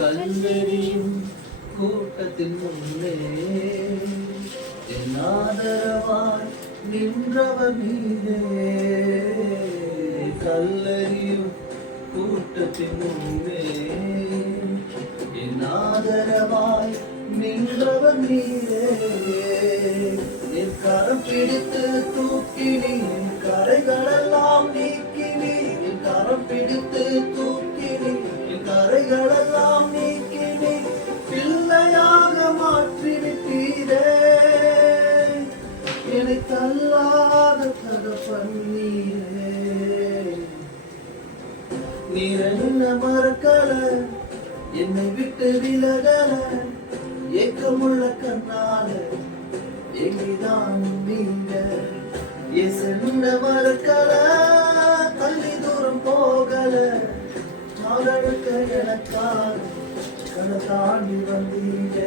கல்லெறியும் கூட்டத்தின் முன்னே என் ஆதரவாய் நின்றவர் நீரே. கல்லெறியும் கூட்டத்தின் முன்னே என் ஆதரவாய் நின்றவர் நீரே. என் கரம் பிடித்து தூக்கினி, என் கரைகளெல்லாம் நீக்கினி. என் கரம் பிடித்து தூக்கினி, என் கரைகளெல்லாம் நீக்கினி. பிள்ளையாக மாற்றி விட்டீரே. என்னை தள்ளாத தகப்பன் நீரே. நீர் என்ன மறக்கல, என்னை விட்டு விலகல. ஏக்கமுள்ள கண்ணால எங்கிதான் நீங்க. எசென்ன மறக்கல, தள்ளி தூரம் போகல. நாளடுக்க எனக்காக கடை தாண்டி வந்தீங்க.